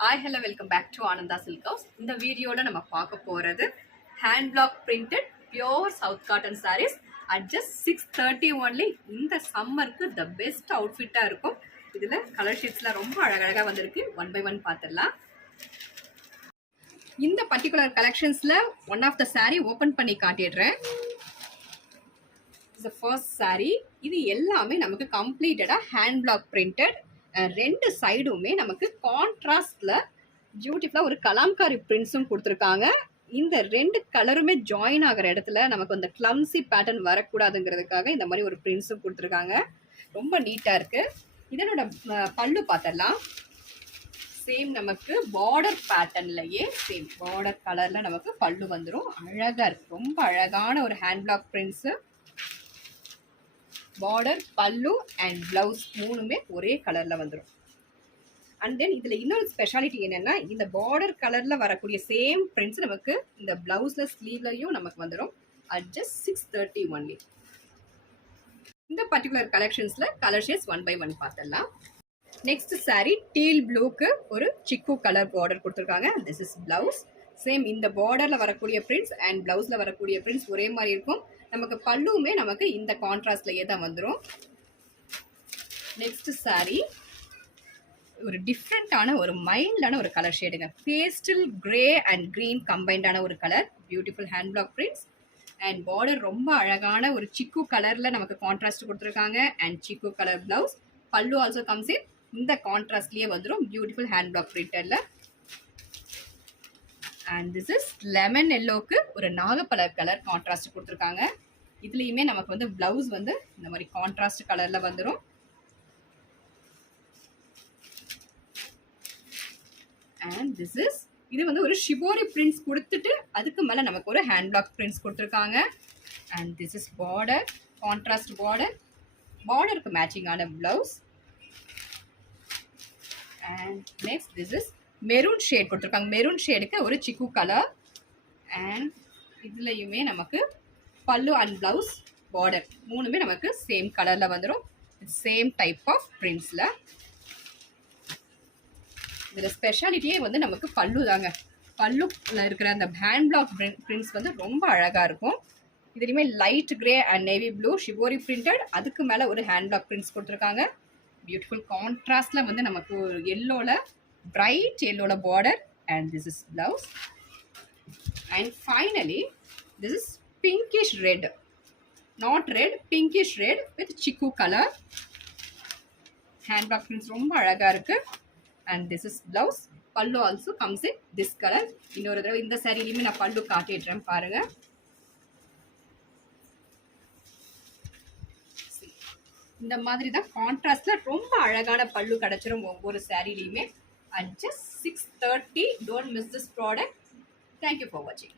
Hi, hello, welcome back to Ananda Silk House. In the video, we will talk hand block printed pure South cotton sarees at just 630 only. In the summer, the best outfit. This color sheets one by one. In the particular collections, one of the saree open panni kaatidren. The first saree. This எல்லாமே நமக்கு completed hand block printed. ரெண்டு சைடுமே நமக்கு கான்ட்ராஸ்ட்ல பியூட்டிஃபுல்லா ஒரு கலாம்காரி பிரிண்ட்ஸும் கொடுத்துருக்காங்க. இந்த ரெண்டு கலருமே ஜாயின் ஆகிற இடத்துல நமக்கு அந்த கிளம்சி பேட்டர்ன் வரக்கூடாதுங்கிறதுக்காக இந்த மாதிரி ஒரு பிரிண்ட்ஸும் கொடுத்துருக்காங்க. ரொம்ப நீட்டாக இருக்கு. இதனோட பல்லு பார்த்தரலாம். சேம் நமக்கு பார்டர் பேட்டர்ன்லயே சேம் பார்டர் கலர்ல நமக்கு பல்லு வந்துடும். அழகா இருக்கு. ரொம்ப அழகான ஒரு ஹேண்ட் பிளாக் பிரிண்ட்ஸ். பார்டர் பல்லு அண்ட் பிளவுஸ் மூணுமே ஒரே கலர்ல வந்துடும். அண்ட் தென் இதுல இன்னொரு ஸ்பெஷாலிட்டி என்னன்னா, இந்த பார்டர் கலர்ல வரக்கூடிய சேம் பிரிண்ட்ஸ் நமக்கு இந்த பிளவுஸ்ல ஸ்லீவ்லயும் நமக்கு வந்துடும். At just 630 only. இந்த பர்டிகுலர் கலெக்ஷன்ஸ்ல colour shades one by one பார்த்தலாம். நெக்ஸ்ட் சாரி டீல் ப்ளூக்கு ஒரு சிக்கு கலர் பார்டர் கொடுத்துருக்காங்க. This is blouse. சேம் இந்த பார்டர்ல வரக்கூடிய பிரிண்ட்ஸ் அண்ட் பிளவுஸ்ல வரக்கூடிய பிரிண்ட்ஸ் ஒரே மாதிரி இருக்கும். நமக்கு பல்லுமே நமக்கு இந்த கான்ட்ராஸ்ட்லயே தான் வந்துடும். நெக்ஸ்ட் சாரி ஒரு டிஃப்ரெண்டான ஒரு மைல்டான ஒரு கலர் ஷேடுங்க. பேஸ்டல் கிரே அண்ட் கிரீன் கம்பைண்டான ஒரு colour. Beautiful hand block prints and border ரொம்ப அழகான ஒரு சிக்கு கலர்ல நமக்கு கான்ட்ராஸ்ட் கொடுத்துருக்காங்க. அண்ட் சிக்கு கலர் பிளவுஸ். பல்லு ஆல்சோ கம்ஸ் இன் இந்த கான்ட்ராஸ்ட்லயே வந்துடும். பியூட்டிஃபுல் ஹேண்ட் பிளாக் பிரிண்டர்ல. அண்ட் திஸ் இஸ் லெமன் எல்லோக்கு ஒரு நாகப்பழர் கலர் கான்ட்ராஸ்ட் கொடுத்துருக்காங்க. இதுலேயுமே நமக்கு வந்து பிளவுஸ் வந்து இந்த மாதிரி கான்ட்ராஸ்ட் கலர்ல வந்துடும். அண்ட் திஸ் இஸ் இது வந்து ஒரு ஷிபோரி பிரிண்ட்ஸ் கொடுத்துட்டு அதுக்கு மேலே நமக்கு ஒரு ஹேண்ட் பிளாக் பிரிண்ட்ஸ் கொடுத்துருக்காங்க. And this is border contrast border. பார்டருக்கு மேட்சிங்கான blouse. And next this is maroon shade கொடுத்துருக்காங்க. மெரூன் ஷேடுக்கு ஒரு சிக்கு கலர். அண்ட் இதுலையுமே நமக்கு பல்லு அண்ட் பிளவுஸ் பார்டர் மூணுமே நமக்கு சேம் கலர்ல வந்துடும். சேம் டைப் ஆஃப் பிரிண்ட்ஸ்ல. இதுல ஸ்பெஷாலிட்டியே வந்து நமக்கு பல்லு தாங்க. பல்லுல இருக்கிற அந்த ஹேண்ட் பிளாக் பிரிண்ட்ஸ் வந்து ரொம்ப அழகா இருக்கும். இதுலையுமே light grey and navy blue shibori printed. அதுக்கு மேல ஒரு ஹேண்ட் பிளாக் பிரிண்ட்ஸ் கொடுத்துருக்காங்க. பியூட்டிஃபுல் கான்ட்ராஸ்ட்ல வந்து நமக்கு ஒரு எல்லோல bright yellow border. And this is blouse. And finally this is pinkish red, not red, pinkish red with chiku color. Hand block prints romba alaga irukku. And this is blouse. Pallu also comes in this color. Innoru thadava indha saree liyume na pallu kaatidren paarenga. இந்த மாதிரி தான் கான்ட்ராஸ்ட்ல ரொம்ப அழகான பல்லு கிடைச்சிரும் ஒவ்வொரு சாரிலையுமே. At just 630. Don't miss this product. Thank you for watching.